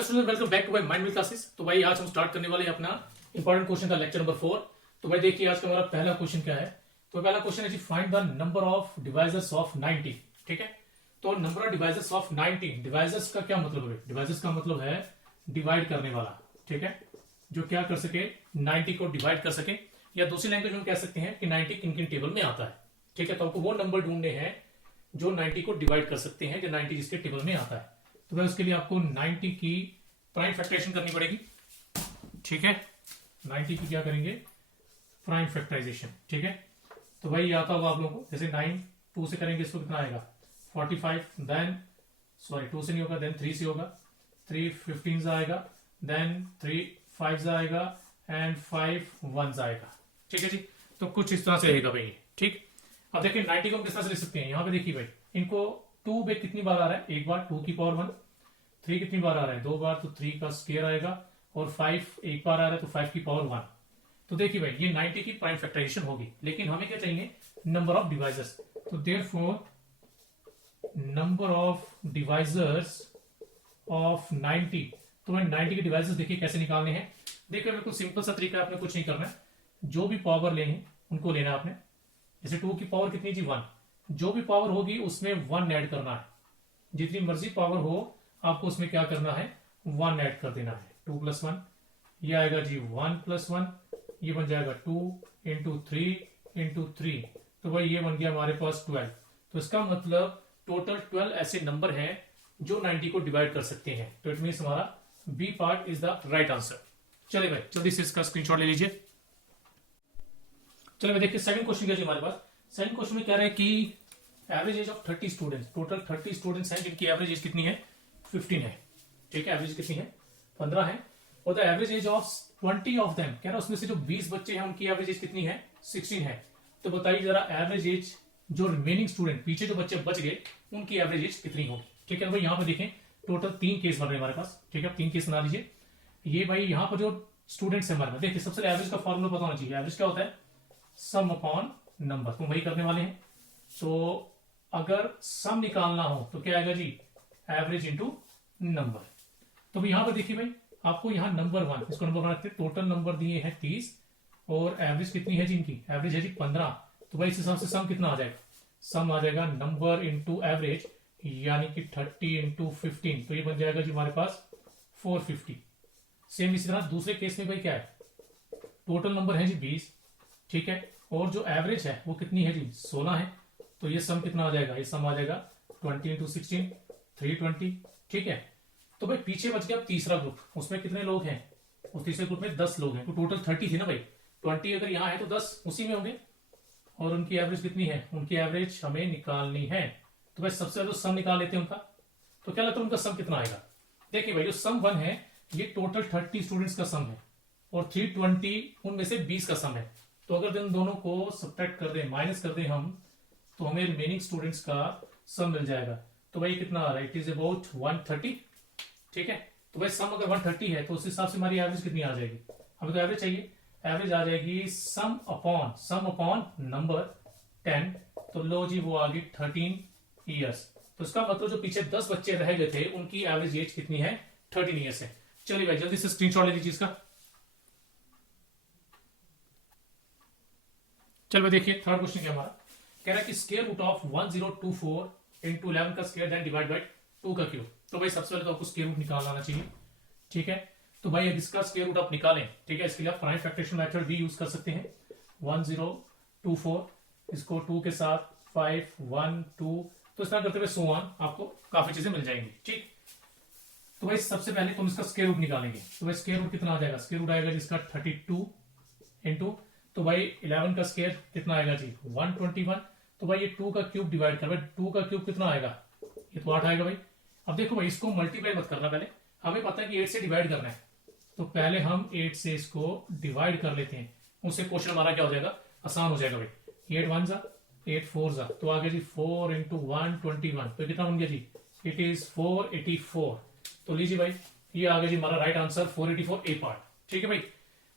Hello student, welcome back to my mind mill classes. तो भाई आज हम स्टार्ट करने वाले हैं अपना इंपॉर्टेंट क्वेश्चन का लेक्चर नंबर 4। तो भाई देखिए आज का हमारा पहला क्वेश्चन क्या है। तो पहला क्वेश्चन है जी, find the number of divisors of 90। ठीक है, तो number of divisors of 90। Divisors का क्या मतलब है? डिवाइजर्स का मतलब है डिवाइड करने वाला। ठीक है, जो क्या कर सके, 90 को डिवाइड कर सके, या दूसरी लैंग्वेज में कह सकते हैं कि 90 किन किन टेबल में आता है। ठीक है, तो आपको वो नंबर ढूंढने हैं जो 90 को डिवाइड कर सकते हैं, जो 90 जिसके टेबल में आता है। तो भाई उसके लिए आपको 90 की प्राइम फैक्टराइजेशन करनी पड़ेगी। ठीक है, 90 की क्या करेंगे, प्राइम फैक्टराइजेशन। ठीक है, तो भाई आता होगा आप लोगों को, जैसे 9 2 से करेंगे इसको कितना आएगा 45, देन सॉरी 2 से नहीं होगा, देन 3 से होगा, 3 15 आएगा, देन 3 5 आएगा, एंड 5 1 आएगा। ठीक है जी, तो कुछ इस तरह से रहेगा भाई। ठीक, अब देखिए 90 को हम किस तरह से लिख सकते हैं। यहाँ पे देखिए भाई, इनको 2 पे कितनी बार आ रहा है, एक बार 2 की पावर 1, 3 कितनी बार आ रहा है, 2 बार, तो 3 का स्क्वायर आएगा, और 5 एक बार आ रहा है तो 5 की पावर 1। तो देखिए भाई ये 90 की प्राइम फैक्टराइजेशन होगी, लेकिन हमें क्या चाहिए, नंबर ऑफ डिवाइजर्स। तो therefore number of divisors of 90। तो मैं 90 के डिवाइजर्स देखिए कैसे निकालने हैं। देखिए बिल्कुल सिंपल सा तरीका है, आपने कुछ नहीं करना है, जो भी पावर लेंगे उनको लेना है आपने। जैसे 2 की पावर कितनी जी 1, जो भी पावर होगी उसमें 1 ऐड करना है। जितनी मर्जी पावर हो आपको उसमें क्या करना है, 1 ऐड कर देना है। 2 + 1 ये आएगा जी 1 + 1, ये बन जाएगा 2 × 3 × 3। तो भाई ये बन गया हमारे पास 12। तो इसका मतलब टोटल 12 ऐसे नंबर हैं जो 90 को डिवाइड कर सकते हैं। तो इट मीन्स हमारा B part is the right answer. चलिए भाई जल्दी से इसका स्क्रीनशॉट ले लीजिए। चलिए भाई देखिए सेकंड क्वेश्चन क्या है हमारे पास। सेकंड क्वेश्चन में कह रहे हैं कि average age of 30 students, total 30 students हैं जिनकी एवरेज एज कितनी है, 15 है। ठीक है, एवरेज कितनी है, 15 है, और the average age of 20 of them, कह रहा है उसमें से जो 20 बच्चे हैं उनकी एवरेज एज कितनी है, 16 है। तो बताइए जरा एवरेज एज जो रिमेनिंग स्टूडेंट, पीछे जो बच्चे बच गए, उनकी एवरेज एज कितनी होगी। ठीक है भाई, यहाँ पे देखें टोटल 3 केस बन रहे हैं हमारे पास। ठीक है, 3 केस बना लीजिए। ये भाई यहाँ पर जो स्टूडेंट्स है हमारे पास, देखिए सबसे एवरेज का फॉर्मूला पता होना चाहिए। एवरेज क्या होता है, सम अपॉन नंबर। तो वही करने वाले हैं। तो अगर सम निकालना हो तो क्या आएगा जी, एवरेज इंटू नंबर। तो यहां पर देखिए भाई, आपको यहां नंबर 1, इसको नंबर 1 रखते हैं। टोटल नंबर दिए हैं 30, और एवरेज कितनी है जी इनकी, एवरेज है जी 15। तो भाई इस हिसाब से सम कितना आ जाएगा, सम आ जाएगा नंबर इंटू एवरेज, यानी कि 30 × 15। तो ये बन जाएगा जी हमारे पास 450। सेम इसी तरह दूसरे केस में भाई क्या है, टोटल नंबर है जी 20। ठीक है, और जो एवरेज है वो कितनी है जी 16 है। तो ये सम कितना आ जाएगा, ये सम आ जाएगा 20 × 16 320। ठीक है, तो भाई पीछे बच गया तीसरा ग्रुप, उसमें कितने लोग हैं, उस तीसरे ग्रुप में 10 लोग हैं। तो टोटल 30 थी ना भाई, 20 अगर यहाँ है तो 10 उसी में होंगे, और उनकी एवरेज कितनी है, उनकी एवरेज हमें निकालनी है। तो भाई सबसे पहले सम निकाल लेते हैं उनका। तो क्या लगता है उनका सम कितना आएगा। देखिए भाई जो सम 1 है ये टोटल 30 स्टूडेंट्स का सम है, और 320 उनमें से 20 का सम है। तो अगर इन दोनों को सब्ट्रैक्ट कर दें, माइनस कर दें हम, तो हमें रिमेनिंग स्टूडेंट्स का सम मिल जाएगा। तो भाई कितना आ रहा है, इट इज अबाउट 130। ठीक है, तो भाई सम अगर 130 है तो उस हिसाब से हमारी एवरेज कितनी आ जाएगी, हमें तो एवरेज चाहिए। एवरेज आ जाएगी सम अपॉन नंबर 10। तो लो जी वो आ गई 13 ईयर्स। तो इसका मतलब जो पीछे 10 बच्चे रह गए थे उनकी एवरेज एज कितनी है, 13 ईयर्स है। चलिए भाई जल्दी से स्क्रीनशॉट ले लीजिए इसका। चलिए भाई देखिए थर्ड क्वेश्चन क्या हमारा, कह रहा है कि स्क्वायर रूट ऑफ 1024 × 11 का स्क्वायर देन डिवाइड बाय 2 का क्यूब। तो भाई सबसे पहले तो आपको स्क्वायर रूट निकालना आना चाहिए। ठीक है, तो भाई अब इसका स्क्वायर रूट आप निकालें। ठीक है, इसके लिए आप प्राइम फैक्टराइजेशन मेथड भी यूज कर सकते हैं। 1024 इसको 2 के साथ 5 1 2, तो इस तरह करते हुए सो ऑन आपको काफी चीजें मिल जाएंगी। ठीक, तो भाई सबसे पहले तुम इसका स्क्वायर रूट निकालेंगे। तो भाई स्क्वायर रूट कितना आ जाएगा, स्क्वायर रूट आएगा जिसका 32 इंटू, तो भाई 11 का स्क्वायर कितना आएगा जी 121। तो भाई ये 2 का क्यूब डिवाइड कर, भाई 2 का क्यूब कितना आएगा, ये तो 8 आएगा भाई। अब देखो भाई इसको मल्टीप्लाई मत करना, पहले हमें पता है कि 8 से डिवाइड करना है। तो पहले हम 8 से इसको डिवाइड कर लेते हैं, उससे क्वेश्चन हमारा क्या हो जाएगा, आसान हो जाएगा भाई। 8 1 जा 8 4 जा, तो आ गया जी 4 × 121। तो कितना बन गया जी, इट इज 484। तो लीजिए भाई ये आ गया जी हमारा राइट आंसर 484 ए पार्ट। ठीक है भाई,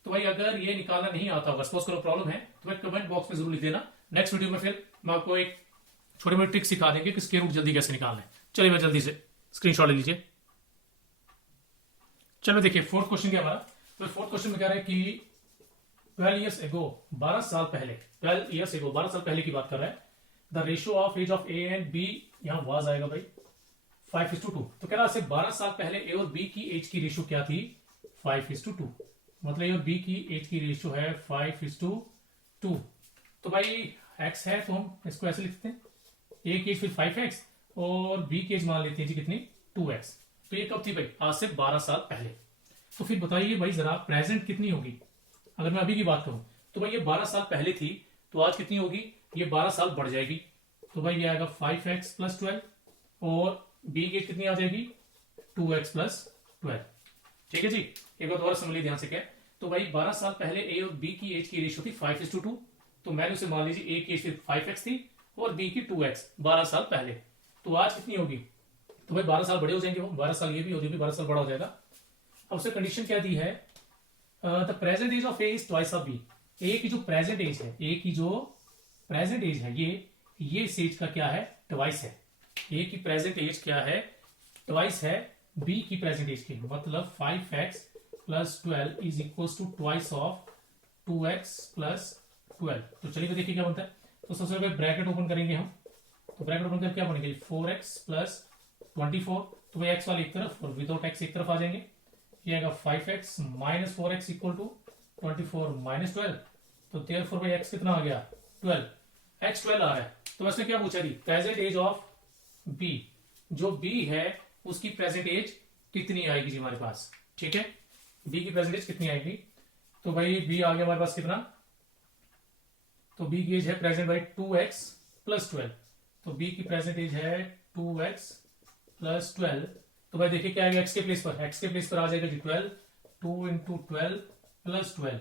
तो भाई अगर ये निकालना नहीं आता होगा, सपोज करो प्रॉब्लम है, तो भाई कमेंट बॉक्स में जरूर लिख देना। नेक्स्ट वीडियो में फिर मैं आपको एक छोटी मोटी ट्रिक सिखा देंगे कि स्क्वायर रूट जल्दी कैसे निकालना है। चलिए भाई जल्दी से स्क्रीनशॉट ले लीजिए। चलो देखिए फोर्थ क्वेश्चन क्या हमारा। तो फोर्थ क्वेश्चन में कह रहा है कि 12 years ago 12 साल पहले 12 years ago 12 साल पहले की बात कर रहा है। The ratio of age of A and B, यहां वाज आएगा भाई 5:2। तो कह रहा है 12 साल पहले ए और बी की एज की रेशियो क्या थी 5:2। मतलब ए और बी की एज की रेशियो है 5:2। तो भाई एक्स है तो हम इसको ऐसे लिखते हैं, ए की एज फिर 5x और बी की एज मान लेते हैं जी कितनी 2x। तो ये कब थी भाई, आज से 12 साल पहले। तो फिर बताइए भाई जरा प्रेजेंट कितनी होगी। अगर मैं अभी की बात करूं तो भाई ये 12 साल पहले थी, तो आज कितनी होगी, ये 12 साल बढ़ जाएगी। तो भाई ये आएगा 5x + 12 और बी की कितनी आ जाएगी 2x + 12। ठीक है जी, एक बार दोबारा समझ लीजिए ध्यान से क्या। तो भाई 12 साल पहले ए और बी की एज की रेशियो थी 5:2। तो मैंने उसे मान लीजिए ए की एज 5x थी और बी की 2x 12 साल पहले। तो आज कितनी होगी, तो भाई 12 साल बड़े हो जाएंगे, वो 12 साल ये भी हो जाएगी, 12 साल बड़ा हो जाएगा। अब उसे कंडीशन क्या दी है, the present age of A is twice of B. A की जो प्रेजेंट एज है, ए की जो प्रेजेंट एज है ये इस एज का क्या है ट्वाइस है। ए की प्रेजेंट एज क्या है ट्वाइस है बी की प्रेजेंट एज की। मतलब 5x + 12 is equal to twice of 2x + 12। तो चलिए देखिए क्या बनता है। तो सबसे पहले ब्रैकेट ओपन करेंगे हम, तो ब्रैकेट ओपन करके क्या बनेगा 4x + 24। तो भाई x वाले एक तरफ और विदाउट x एक तरफ आ जाएंगे। ये आएगा 5x - 4x = 24 - 12। तो देयरफॉर भाई x कितना आ गया 12, x 12 आ रहा है। तो वैसे क्या पूछा थी प्रेजेंट एज ऑफ b, जो b है उसकी प्रेजेंट एज कितनी आएगी जी हमारे पास। ठीक है, b की प्रेजेंट एज कितनी आएगी। तो भाई b आ गया हमारे पास कितना, तो b की एज है प्रेजेंट भाई 2x + 12। तो b की प्रेजेंट एज है 2x + 12। तो भाई देखिए क्या आएगा x के प्लेस पर, x के प्लेस पर आ जाएगा जी 12, 2 × 12 + 12।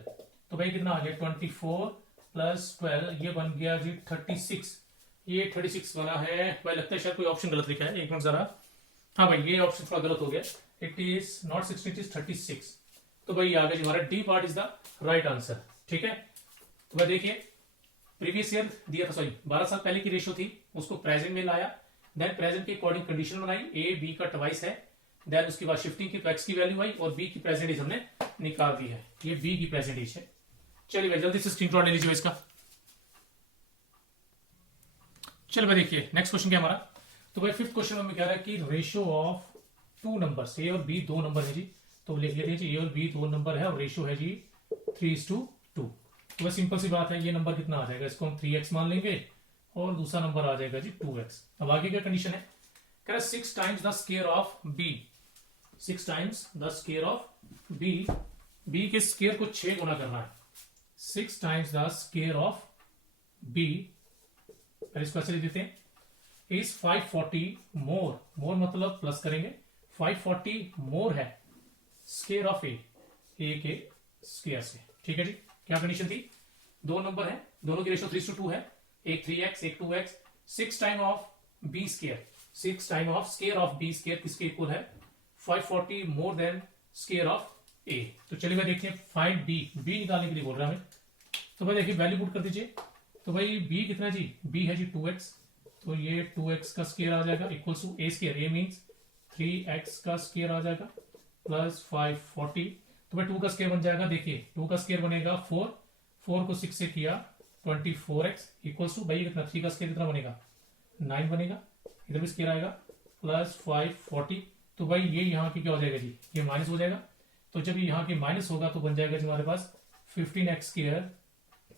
तो भाई कितना आ गया 24 + 12, ये बन गया जी 36। ये 36 बना है भाई, लगता है शायद कोई ऑप्शन गलत लिखा है, एक मिनट जरा। हाँ भाई ये ऑप्शन थोड़ा गलत हो गया, it is not 16 it is 36। तो भाई आ गया जी हमारा D part is the right answer. ठीक है, तो भाई देखिए प्रीवियस ईयर दिया था, सॉरी 12 साल पहले की रेशियो थी उसको प्रेजेंट में लाया, देन प्रेजेंट के अकॉर्डिंग कंडीशन बनाई, ए बी का ट्वाइस है, देन उसके बाद शिफ्टिंग की तो एक्स की वैल्यू आई और बी की प्रेजेंट एज हमने निकाल दी है, ये बी की प्रेजेंट एज है। चलिए भाई जल्दी से स्क्रीनशॉट ले लीजिए इसका। चलिए भाई देखिए नेक्स्ट क्वेश्चन क्या हमारा। तो भाई फिफ्थ क्वेश्चन में कह रहा है कि रेशियो ऑफ 2 नंबर्स, ए और बी 2 नंबर है जी। तो लिख लेते हैं जी ए और बी 2 नंबर है और रेशियो है जी 3:2। तो वह सिंपल सी बात है, ये नंबर कितना आ जाएगा, इसको हम 3x मान लेंगे और दूसरा नंबर आ जाएगा जी 2x। अब आगे क्या कंडीशन है, कह रहा है 6 times the square of b, 6 times the square of b, b के स्क्वायर को 6 गुना करना है। 6 times the square of b, इसको ऐसे लिख देते हैं, इज 540 मोर, मोर मतलब प्लस करेंगे, 540 मोर है स्क्वायर ऑफ ए के स्क्वायर से। ठीक है जी, क्या कंडीशन थी, 2 नंबर है, दोनों की रेशियो 3:2 है, एक 3x एक 2x, 6 time of b square, 6 time of square of b square किसके इक्वल है 540 more than square of a। तो चलिए भाई देखते हैं फाइंड b निकालने के लिए बोल रहा है हमें। तो भाई देखिए वैल्यू पुट कर दीजिए। तो भाई b कितना जी, b है जी 2x, तो ये 2x का स्क्वायर आ जाएगा equal to a square, a means 3x का स्क्वायर आ जाएगा प्लस 540। तो भाई 2 का स्क्वायर बन जाएगा, देखिए 2 का स्क्वायर बनेगा 4, 4 को 6 से किया 24x इक्वल्स टू भाई कितना 3 का स्क्वायर कितना बनेगा 9 बनेगा, इधर भी स्क्वायर आएगा प्लस 540। तो भाई ये यहाँ की क्या हो जाएगा जी, ये माइनस हो जाएगा। तो जब यहाँ की माइनस होगा तो बन जाएगा जी हमारे पास 15x स्क्वायर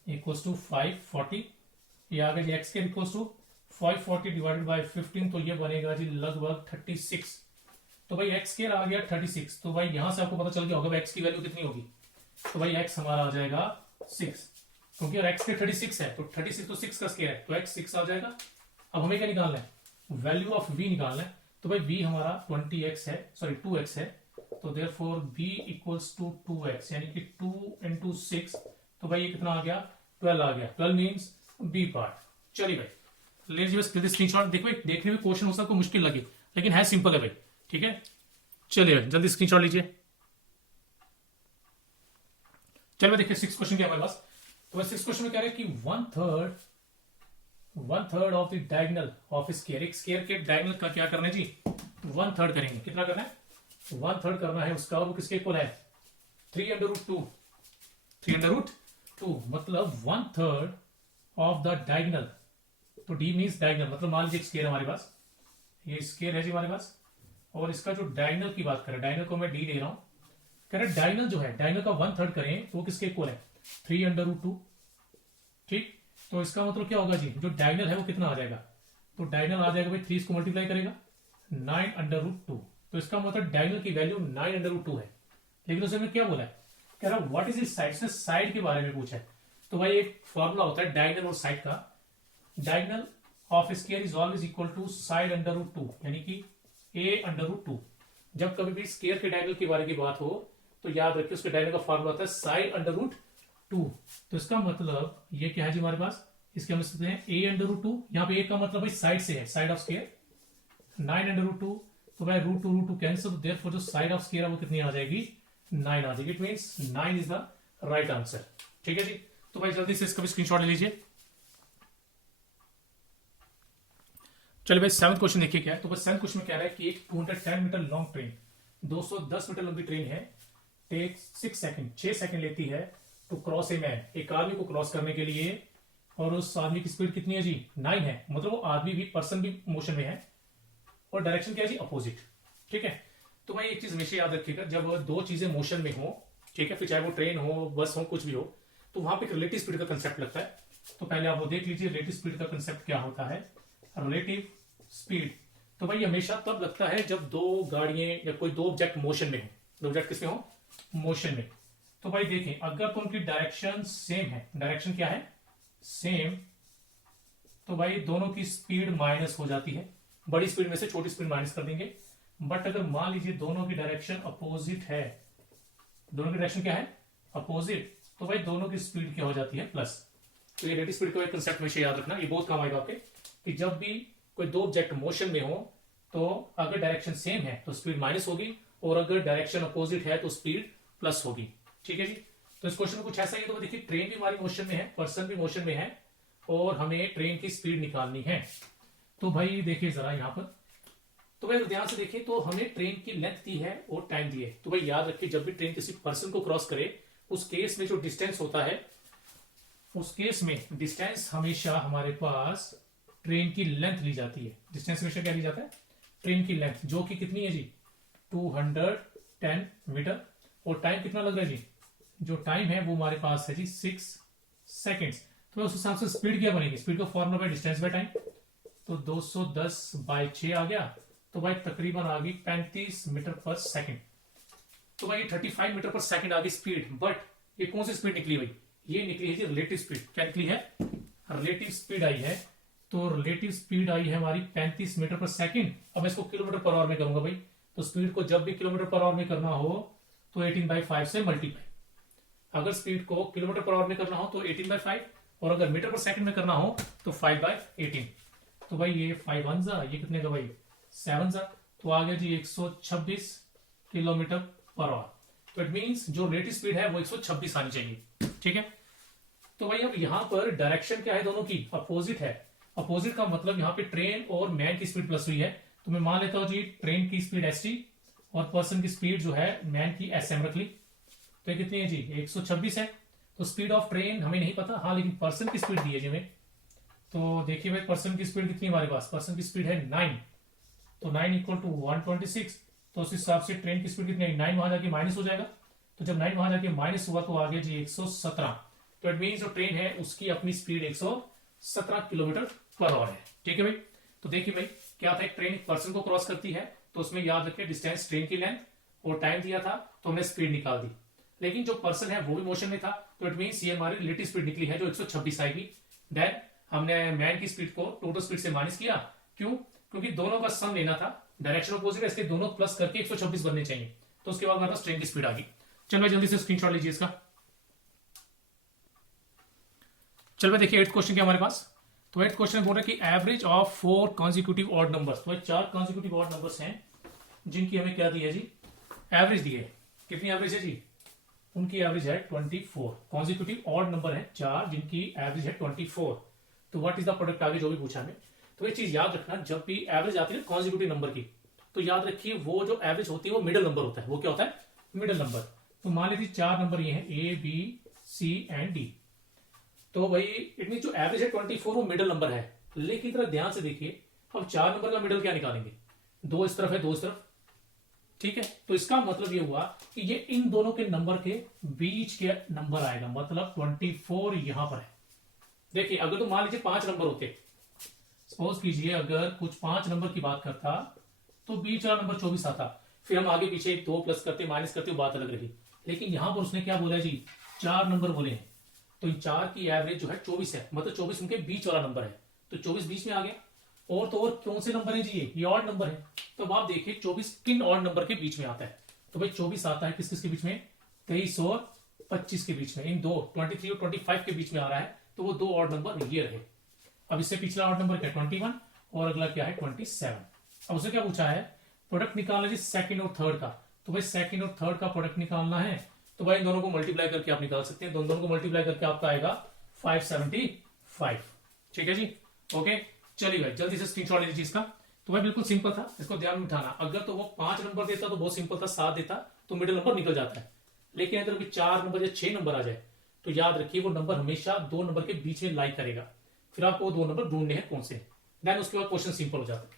इक्वल्स टू 540। ये आ गया जी x square equals to 540 divided by 15, तो ये बनेगा जी लगभग 36। तो भाई x स्क्वायर आ गया 36। तो भाई यहां से आपको पता चल गया होगा x की वैल्यू कितनी होगी। तो भाई x हमारा आ जाएगा 6, क्योंकि और x के 36 है तो 36 तो 6 का स्क्वायर है, तो x 6 आ जाएगा। अब हमें क्या निकालना है, वैल्यू ऑफ v निकालना है। तो भाई v हमारा 20x है, सॉरी 2x है, तो therefore v equals to 2x, यानी कि 2 × 6। तो भाई ये कितना आ गया 12 आ गया, 12 मीन्स b पार्ट। चलिए भाई ले लीजिए बस जल्दी स्क्रीनशॉट। देखो देखने में क्वेश्चन हो सकता है मुश्किल लगे लेकिन है सिंपल है भाई। ठीक है, चलिए भाई जल्दी स्क्रीनशॉट लीजिए। चलिए देखिए 6 क्वेश्चन क्या हमारे पास। तो 6 क्वेश्चन में कह रहे हैं कि 1/3 of the diagonal of square, एक स्क्वायर के डायगोनल का क्या करना है जी 1/3 करेंगे। कितना करना है 1/3 करना है उसका, और वो किसके इक्वल है 3/√2। 3/√2 मतलब 1/3 ऑफ द डायगनल। तो डी मीन्स डायगनल, मतलब मान लीजिए स्केयर हमारे पास, ये स्केयर है जी हमारे पास, और इसका जो डायगनल की बात करें, डायगनल को मैं डी ले रहा हूं, कह रहे डायगनल जो है, डायगनल का 1/3 करें तो वो किसके इक्वल है 3/√2। ठीक, तो इसका मतलब क्या होगा जी, जो डायगनल है वो कितना आ जाएगा, तो डायगनल आ जाएगा भाई 3 इसको मल्टीप्लाई करेगा 9/√2। तो इसका मतलब डायगनल की वैल्यू 9/√2 है। लेकिन उसने क्या बोला है, कह रहा व्हाट इज इस साइड से, साइड के बारे में पूछा है। तो भाई एक फॉर्मूला होता है डायगनल और साइड का, diagonal of square is always equal to साइड/√2, यानी कि a/√2। जब कभी भी स्क्वायर के डायगनल के बारे की बात हो तो याद रखिए उसके डायगनल का फॉर्मूला होता है साइड/√2। तो इसका मतलब ये क्या है जी हमारे पास, इसके हम लिखते हैं a/√2, यहाँ पे a का मतलब भाई साइड से है, साइड ऑफ स्क्वायर, 9/√2। तो भाई √2 कैंसिल, तो देयरफॉर जो साइड ऑफ स्क्वायर है वो कितनी आ जाएगी 9 आ जाएगी। It means 9 is the right answer. ठीक है जी, तो भाई जल्दी से इसका भी स्क्रीनशॉट ले लीजिए। चलिए भाई 7th क्वेश्चन देखिए क्या है। तो बस 7th क्वेश्चन में कह रहा है कि एक 210 मीटर लॉन्ग ट्रेन, 210 मीटर लंबी ट्रेन है, टेक 6 सेकंड, 6 सेकंड लेती है टू क्रॉस ए मैन, एक आदमी को क्रॉस करने के लिए, और उस आदमी की स्पीड कितनी है जी 9 है, मतलब वो आदमी भी, पर्सन भी मोशन में है, और डायरेक्शन क्या है जी अपोजिट। ठीक है, तो भाई एक चीज हमेशा याद रखिएगा, जब दो चीजें मोशन में हो, ठीक है, फिर चाहे वो ट्रेन हो, बस हो, कुछ भी हो, तो वहां पे रिलेटिव स्पीड का कंसेप्ट लगता है। तो पहले आप वो देख लीजिए रिलेटिव स्पीड का कंसेप्ट क्या होता है। रिलेटिव स्पीड तो भाई हमेशा तब लगता है जब दो गाड़ियां या कोई दो ऑब्जेक्ट मोशन में हो, दो ऑब्जेक्ट किसमें हो, मोशन में। तो भाई देखें अगर तो उनकी डायरेक्शन सेम है, डायरेक्शन क्या है सेम, तो भाई दोनों की स्पीड माइनस हो जाती है, बड़ी स्पीड में से छोटी स्पीड माइनस कर देंगे। बट अगर मान लीजिए दोनों की डायरेक्शन अपोजिट है, दोनों की डायरेक्शन क्या है अपोजिट, तो भाई दोनों की स्पीड क्या हो जाती है प्लस। तो ये रिलेटिव स्पीड का एक कंसेप्ट हमेशा याद रखना, ये बहुत काम आएगा आपके, कि जब भी कोई दो ऑब्जेक्ट मोशन में हो तो अगर डायरेक्शन सेम है तो स्पीड माइनस होगी, और अगर डायरेक्शन अपोजिट है तो स्पीड प्लस होगी। ठीक है जी, तो इस क्वेश्चन में कुछ ऐसा ही है। तो देखिए ट्रेन भी हमारी मोशन में है, पर्सन भी मोशन में है, और हमें ट्रेन की स्पीड निकालनी है। तो भाई देखिए जरा यहां पर, तो भाई ध्यान से देखिए, तो हमें ट्रेन की लेंथ दी है और टाइम दी है। तो भाई याद रखिए जब भी ट्रेन किसी पर्सन को क्रॉस करे, उस केस में जो डिस्टेंस होता है, उस केस में डिस्टेंस हमेशा हमारे पास ट्रेन की लेंथ ली जाती है। डिस्टेंस हमेशा क्या ली जाता है ट्रेन की लेंथ, जो कि कितनी है जी 210 मीटर, और टाइम कितना लग रहा है जी, जो टाइम है वो हमारे पास है जी 6 सेकेंड्स। तो उस हिसाब से स्पीड क्या बनेगी, स्पीड का formula by distance by time, तो 210/6 आ गया, तो भाई तकरीबन आ गई 35 मीटर पर सेकंड। तो भाई 35 मीटर पर सेकंड आ गई स्पीड। बट ये कौन सी स्पीड निकली भाई, ये निकली है जी रिलेटिव स्पीड। क्या निकली है, रिलेटिव स्पीड आई है। तो रिलेटिव स्पीड आई है हमारी 35 मीटर पर सेकंड। अब मैं इसको किलोमीटर पर आवर में करूंगा भाई, तो स्पीड को जब भी किलोमीटर पर आवर में करना हो तो 18/5 से मल्टीप्लाई। अगर स्पीड को किलोमीटर पर आवर में करना हो तो 18/5, और अगर मीटर पर सेकंड में करना हो तो 5/18। तो भाई ये 5 1 जा, ये कितने का भाई 7 जा, तो आ गया जी 126 किलोमीटर पर आवर। तो इट मींस जो रिलेटिव स्पीड है वो 126 आनी चाहिए। ठीक है, तो भाई अब यहां पर डायरेक्शन क्या है, दोनों की अपोजिट है। अपोजिट का मतलब यहाँ पे ट्रेन और मैन की स्पीड प्लस हुई है, तो मैं मान लेता हूं जी ट्रेन की स्पीड st और पर्सन की स्पीड जो है मैन की sm रख ली। तो ये कितनी है जी 126 है। तो स्पीड ऑफ ट्रेन हमें नहीं पता, हाँ लेकिन पर्सन की स्पीड दी है जी हमें। तो देखिए भाई पर्सन की स्पीड कितनी हमारे पास, पर्सन की स्पीड है 9, तो 9 इक्वल टू 126। तो उस हिसाब से ट्रेन की स्पीड कितनी है, 9 वहां जाके माइनस हो जाएगा, तो जब 9 वहां जाके माइनस हुआ तो आ गया जी 117। तो इट मीन जो ट्रेन है उसकी अपनी स्पीड 117 किलोमीटर पर आवर है। ठीक है भाई, तो देखिए भाई क्या था, एक ट्रेन एक पर्सन को क्रॉस करती है, तो उसमें याद रखिए डिस्टेंस, ट्रेन की लेंथ और टाइम दिया था, तो हमने स्पीड निकाल दी। लेकिन जो पर्सन है वो भी मोशन में था, तो इट मींस ये हमारी रिलेटिव स्पीड निकली है जो 126 आएगी। देन हमने मैन की स्पीड को टोटल स्पीड से माइनस किया, क्यों, क्योंकि दोनों का सम लेना था, डायरेक्शन अपोजिट है, इसलिए दोनों प्लस करके 126 बनने चाहिए। तो उसके बाद हमारे पास ट्रेन की स्पीड आ गई। चलो भाई जल्दी से स्क्रीनशॉट लीजिए इसका। चल भाई देखिए 8th क्वेश्चन क्या हमारे पास। तो 8th क्वेश्चन बोल रहा है कि average of 4 consecutive odd numbers, तो 4 कॉन्जिक्यूटिव ऑड नंबर्स हैं जिनकी हमें क्या दी है जी एवरेज दी है। कितनी एवरेज है जी, उनकी एवरेज है 24। कॉन्जिक्यूटिव ऑड नंबर है 4 जिनकी एवरेज है 24। तो व्हाट इज द प्रोडक्ट, आगे जो भी पूछा हमें। तो ये चीज याद रखना, जब भी एवरेज आती है कॉन्जिक्यूटिव नंबर की, तो याद रखिए वो जो एवरेज होती है वो मिडिल नंबर होता है। वो क्या होता है? Middle number. तो मान लीजिए 4 नंबर ये हैं A B C and D। तो भाई इट मीन जो एवरेज है 24 वो मिडिल नंबर है। लेकिन जरा ध्यान से देखिए, हम 4 नंबर का मिडिल क्या निकालेंगे? 2 इस तरफ है, 2 इस तरफ, ठीक है। तो इसका मतलब ये हुआ कि ये इन दोनों के नंबर के बीच के नंबर आएगा, मतलब 24 यहां पर है। देखिए अगर तो मान लीजिए 5 नंबर होते, सपोज कीजिए अगर कुछ 5 नंबर की बात करता तो बीच वाला नंबर 24 आता, फिर हम आगे पीछे 2 प्लस करते माइनस करते बात अलग रही। लेकिन यहां पर उसने क्या बोला जी? 4 नंबर बोले हैं, तो इन 4 की एवरेज जो है 24 है, मतलब 24 उनके बीच वाला नंबर है, तो 24 बीच में आ गया। और तो और कौन से नंबर है जी? ये ऑड नंबर है। तो अब आप देखिए 24 किन ऑड नंबर के बीच में आता है? तो भाई 24 आता है किस किस के बीच में? 23 और 25 के बीच में, इन दो 23 और 25 के बीच में आ रहा है। तो वो 2 ऑड नंबर ये रहे। अब इससे पिछला ऑड नंबर क्या? 21 और अगला क्या है? 27। अब उसे क्या पूछा है? प्रोडक्ट निकालना जी सेकंड और थर्ड का। तो भाई सेकंड और थर्ड का प्रोडक्ट निकालना है, तो भाई इन दोनों को मल्टीप्लाई करके आप निकाल सकते हैं। दोनों को मल्टीप्लाई करके आपका आएगा 575। ठीक है जी, ओके। चलिए भाई जल्दी से स्क्रीनशॉट ले लीजिए इसका। तो भाई बिल्कुल सिंपल था, इसको ध्यान में उठाना। अगर तो वो 5 नंबर देता तो बहुत सिंपल था, 7 देता तो मिडिल नंबर निकल जाता है। लेकिन अगर भी 4 नंबर या 6 नंबर आ जाए तो याद रखिए वो नंबर हमेशा 2 नंबर के बीच में लाई करेगा। फिर आपको वो 2 नंबर ढूंढने हैं कौन से, देन उसके बाद क्वेश्चन सिंपल हो जाता है।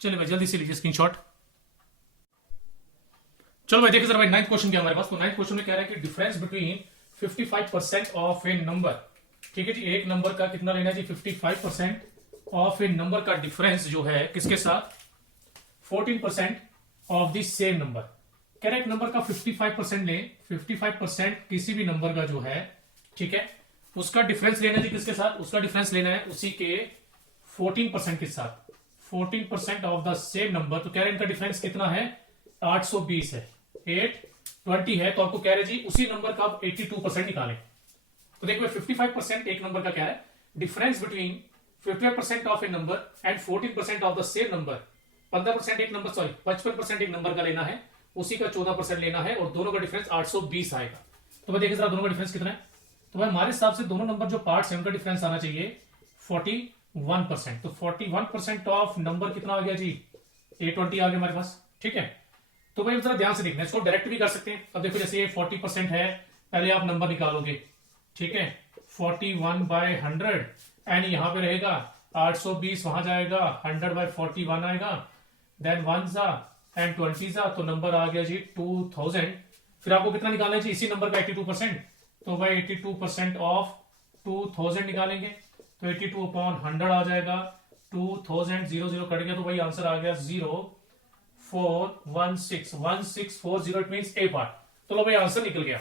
चलिए भाई जल्दी से लीजिए स्क्रीनशॉट। चलो भाई देखिए सर भाई 9th क्वेश्चन क्या हमारे पास। तो 9th क्वेश्चन में कह रहा है कि difference between 55% of A number. ठीक है जी, एक नंबर का कितना लेना है जी? 55% ऑफ ए नंबर का डिफरेंस जो है किसके साथ? 14% of the same number. Correct number का 55% लें, 55% किसी भी नंबर का जो है, ठीक है, उसका डिफरेंस लेना जी किसके साथ? उसका डिफरेंस लेना है उसी के 14% के साथ। 14% ऑफ द सेम नंबर। तो कह रहे हैं इनका डिफरेंस कितना है? 820 है, 820 है। तो आपको कह रहे जी उसी नंबर का आप 82% निकालें। तो देखिए 55% एक नंबर का क्या है? Difference between 55% of A number and 14% of the same number. 15% एक नंबर, सॉरी 55% एक नंबर का लेना है, उसी का 14% लेना है, और दोनों का डिफरेंस 820 आएगा। तो भाई देखिए जरा दोनों का डिफरेंस कितना है? तो भाई हमारे हिसाब से दोनों नंबर जो पार्ट्स है उनका डिफरेंस आना चाहिए 41%। तो 41% ऑफ नंबर कितना आ गया जी? 820 आ गया हमारे पास। ठीक है, तो भाई जरा ध्यान से देखना, इसको डायरेक्ट भी कर सकते हैं। अब देखो जैसे ये 40% है, पहले आप नंबर निकालोगे, ठीक है, 41/100 एंड यहां पे रहेगा 820, वहां जाएगा 100/41 आएगा, देन 1 जा एंड 20 जा, तो नंबर आ गया जी 2000। फिर आपको कितना निकालना चाहिए इसी नंबर का? 82%। तो भाई 82% ऑफ 2000 निकालेंगे, तो 82/100 आ जाएगा। 2000 0 कट गया, तो भाई आंसर आ गया 0.416 इट मींस ए पार्ट। तो लो भाई आंसर निकल गया।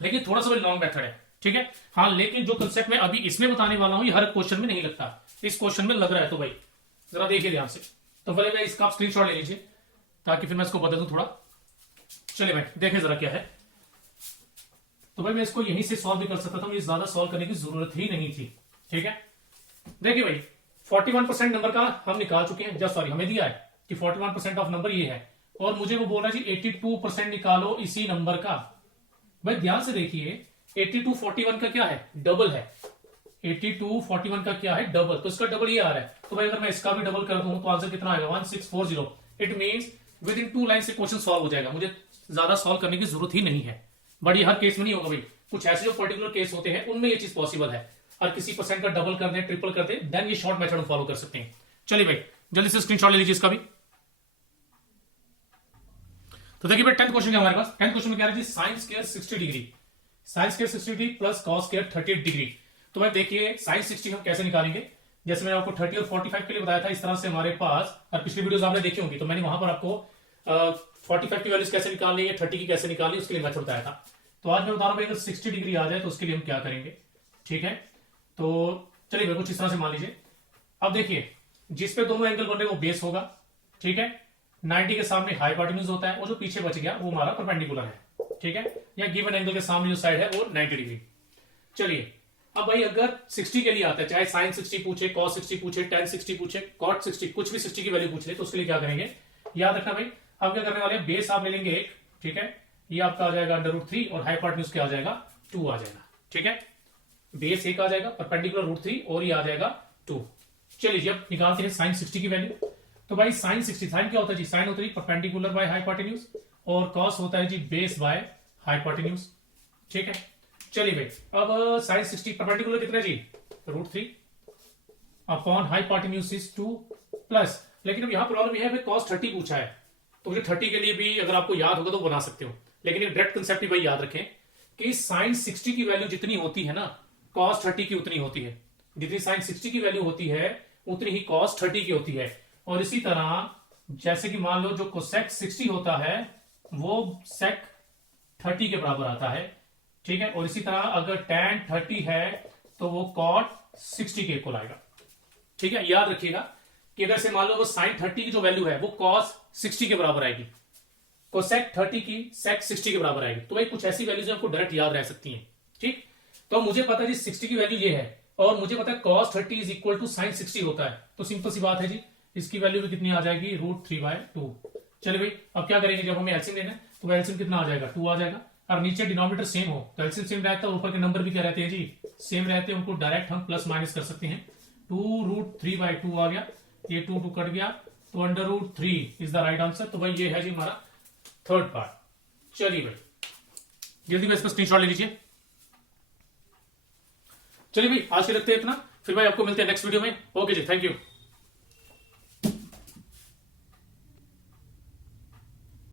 लेकिन थोड़ा सा लॉन्ग मेथड है, ठीक है। हाँ, लेकिन जो कंसेप्ट मैं अभी इसमें बताने वाला हूं ये हर क्वेश्चन में नहीं लगता, इस क्वेश्चन में लग रहा है। तो भाई जरा देखिए ध्यान से। तो पहले भाई इसका आप स्क्रीनशॉट ले लीजिए ताकि फिर मैं इसको बदल दूं थोड़ा। चलिए भाई देखिए जरा क्या है। तो भाई मैं इसको यहीं से सॉल्व भी कर सकता था, मुझे ज्यादा सॉल्व करने की जरूरत ही नहीं थी। ठीक है, देखिए भाई 41% नंबर का हम निकाल चुके हैं, सॉरी हमें दिया है कि 41% ऑफ नंबर ये है, और मुझे वो बोल रहा है जी 82% निकालो इसी नंबर का। भाई ध्यान से देखिए 82 41 का क्या है? डबल है। 82 41 का क्या है? डबल। तो इसका डबल ये आ रहा है। तो भाई अगर मैं इसका भी डबल कर दूं तो आंसर कितना आएगा? 1640। It means with in 2 line से क्वेश्चन सॉल्व हो जाएगा, मुझे ज्यादा सॉल्व करने की जरूरत ही नहीं है। बट ये हर केस में नहीं होगा भाई, कुछ ऐसे जो पर्टिकुलर केस होते हैं उनमें ये चीज पॉसिबल है। और किसी परसेंट का डबल कर दे, ट्रिपल कर दे, देन ये शॉर्ट मेथड हम फॉलो कर सकते हैं। चलिए भाई जल्दी से स्क्रीनशॉट ले लीजिए इसका भी। तो देखिए भाई 10th क्वेश्चन है हमारे पास। 10th क्वेश्चन में क्या है जी? Sine square 60 degree, sine square 60 degree plus cos square 30 degree. तो भाई देखिए साइन 60 हम कैसे निकालेंगे? जैसे मैंने आपको 30 और 45 के लिए बताया था, इस तरह से हमारे पास, और पिछली वीडियोस आपने देखी होंगी, तो मैंने वहां पर आपको 45 की वैल्यूज कैसे निकालनी है, 30 की कैसे निकालनी है, उसके लिए मेथड बताया था। तो आज मैं बता रहा हूं भाई अगर 60 डिग्री आ जाए तो उसके लिए हम क्या करेंगे। ठीक है, तो चलिए भाई कुछ इस तरह से मान लीजिए। अब देखिए जिस पे दोनों एंगल बन रहे वो बेस होगा, ठीक है, 90 के सामने हाइपोटेन्यूज होता है, और जो पीछे बच गया वो हमारा परपेंडिकुलर है। ठीक है, या गिवन एंगल के सामने जो साइड है वो 90 डिग्री। चलिए अब भाई अगर 60 के लिए आता है, चाहे साइन 60 पूछे, कॉस 60 पूछे, टेन 60 पूछे, कॉट 60, कुछ भी 60 की वैल्यू पूछ ले, तो उसके लिए क्या करेंगे? याद रखना भाई, हम क्या करने वाले हैं, बेस आप ले लेंगे एक, ठीक है, ये आपका आ जाएगा √3 और हाइपोटेन्यूज क्या आ जाएगा? 2 आ जाएगा। ठीक है, बेस 1 आ जाएगा, परपेंडिकुलर √3 और ये आ जाएगा 2। चलिए अब निकालते हैं साइन 60 की वैल्यू। तो भाई साइन 60, साइन क्या होता है जी, साइन होता है परपेंडिकुलर बाय हाइपोटेन्यूज, और कॉस होता है जी बेस बाय हाइपोटेन्यूज। ठीक है, चलिए भाई अब साइन 60 परपेंडिकुलर कितना जी, √3 अपॉन हाइपोटेन्यूज इज 2 प्लस, लेकिन अब यहां प्रॉब्लम यह है कॉस 30 पूछा है, तो मुझे 30 के लिए भी अगर आपको याद होगा तो बना सकते हो, लेकिन एक डायरेक्ट कंसेप्ट ही भाई याद रखें कि साइन 60 की वैल्यू जितनी होती है ना कॉस 30 की उतनी होती है, जितनी साइन 60 की वैल्यू होती है उतनी ही कॉस 30 की होती है। और इसी तरह जैसे कि मान लो जो कोसेक 60 होता है वो सेक 30 के बराबर आता है। ठीक है, और इसी तरह अगर tan 30 है तो वो cot 60 के इक्वल आएगा। ठीक है, याद रखिएगा कि अगर से मान लो वो साइन 30 की जो वैल्यू है वो cos 60 के बराबर आएगी, कोसेक 30 की सेक 60 के बराबर आएगी। तो भाई कुछ ऐसी वैल्यूज आपको डायरेक्ट याद रह सकती हैं। ठीक, तो मुझे पता है जी 60 की वैल्यू ये है और मुझे पता है cos 30 is equal to sine 60 होता है, तो सिंपल सी बात है जी इसकी वैल्यू भी कितनी आ जाएगी, √3/2। चलिए भाई अब क्या करेंगे, जब हमें एलसीएम लेना है तो एलसीएम कितना आ जाएगा, 2 आ जाएगा। और नीचे डिनोमिनेटर सेम हो तो एलसीएम सेम रहता है, ऊपर के नंबर भी क्या रहते हैं जी, सेम रहते हैं, उनको डायरेक्ट हम प्लस माइनस कर सकते हैं। 2√3/2 आ गया, ये 2 कट गया, तो √3 इज द राइट आंसर। तो भाई ये है जी हमारा थर्ड पार्ट। चलिए भाई जल्दी में इसका स्क्रीनशॉट ले लीजिए। चलिए भाई आज के लगते हैं इतना, फिर भाई आपको मिलते हैं नेक्स्ट वीडियो में। ओके जी, थैंक यू।